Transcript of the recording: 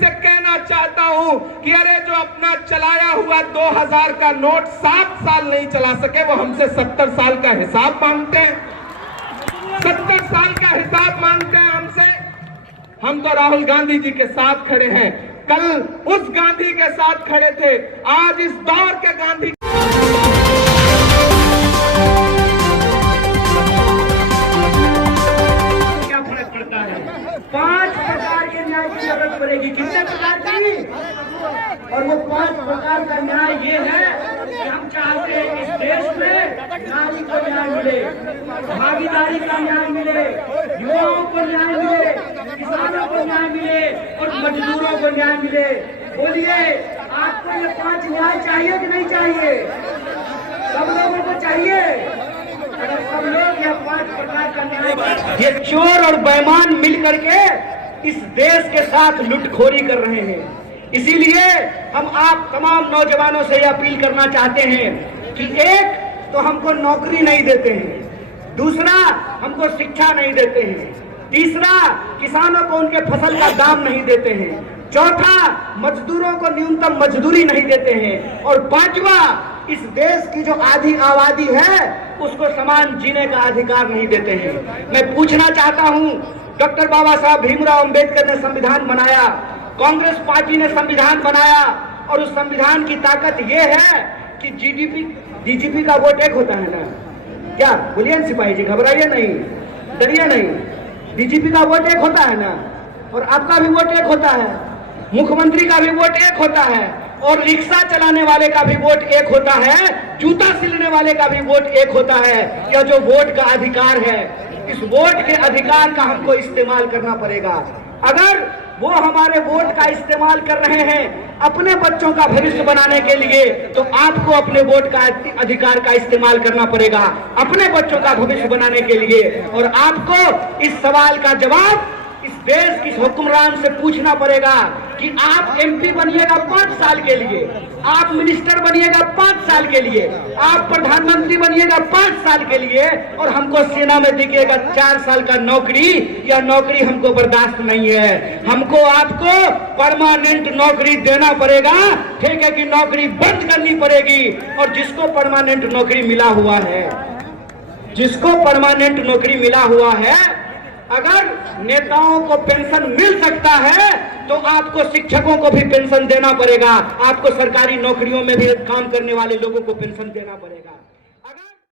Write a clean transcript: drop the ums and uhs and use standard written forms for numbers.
से कहना चाहता हूं कि अरे जो अपना चलाया हुआ 2000 का नोट 7 साल नहीं चला सके वो हमसे 70 साल का हिसाब मांगते हैं, 70 साल का हिसाब मांगते हैं हमसे। हम तो राहुल गांधी जी के साथ खड़े हैं, कल उस गांधी के साथ खड़े थे, आज इस दौर के गांधी। क्या फर्क पड़ता है? 5 प्रकार के न्याय की जरूरत पड़ेगी। कितने प्रकार की? और वो 5 प्रकार का न्याय ये है कि हम चाहते हैं इस देश में नारी को न्याय मिले, भागीदारी का न्याय मिले, युवाओं को न्याय मिले, किसानों को न्याय मिले और मजदूरों को न्याय मिले। बोलिए, आपको ये 5 न्याय चाहिए कि नहीं चाहिए? सब लोगों को चाहिए। अगर सब लोग यह 5 प्रकार का न्याय, ये चोर और बेईमान मिल करके इस देश के साथ लुटखोरी कर रहे हैं। इसीलिए हम आप तमाम नौजवानों से यह अपील करना चाहते हैं कि एक तो हमको नौकरी नहीं देते हैं, दूसरा हमको शिक्षा नहीं देते हैं, तीसरा किसानों को उनके फसल का दाम नहीं देते हैं, चौथा मजदूरों को न्यूनतम मजदूरी नहीं देते हैं और पांचवा इस देश की जो आधी आबादी है उसको समान जीने का अधिकार नहीं देते हैं। मैं पूछना चाहता हूं, डॉक्टर बाबा साहब भीमराव अंबेडकर ने संविधान बनाया, कांग्रेस पार्टी ने संविधान बनाया और उस संविधान की ताकत यह है कि डीजीपी का वोट एक होता है ना? क्या बोलिए सिपाही जी, घबराइए नहीं, डरिए नहीं। डीजीपी का वोट एक होता है ना, और आपका भी वोट एक होता है, मुख्यमंत्री का भी वोट एक होता है और रिक्शा चलाने वाले का भी वोट एक होता है, जूता सिलने वाले का भी वोट एक होता है। यह जो वोट का अधिकार है, इस वोट के अधिकार का हमको इस्तेमाल करना पड़ेगा। अगर वो हमारे वोट का इस्तेमाल कर रहे हैं अपने बच्चों का भविष्य बनाने के लिए, तो आपको अपने वोट का अधिकार का इस्तेमाल करना पड़ेगा अपने बच्चों का भविष्य बनाने के लिए। और आपको इस सवाल का जवाब इस देश की हुक्मरान से पूछना पड़ेगा कि आप एमपी बनिएगा 5 साल के लिए, आप मिनिस्टर बनिएगा 5 साल के लिए, आप प्रधानमंत्री बनिएगा 5 साल के लिए और हमको सेना में दिखेगा 4 साल का नौकरी। यह नौकरी हमको बर्दाश्त नहीं है। हमको आपको परमानेंट नौकरी देना पड़ेगा, ठेके की नौकरी बंद करनी पड़ेगी। और जिसको परमानेंट नौकरी मिला हुआ है, जिसको परमानेंट नौकरी मिला हुआ है, अगर नेताओं को पेंशन मिल सकता है तो आपको शिक्षकों को भी पेंशन देना पड़ेगा, आपको सरकारी नौकरियों में भी काम करने वाले लोगों को पेंशन देना पड़ेगा।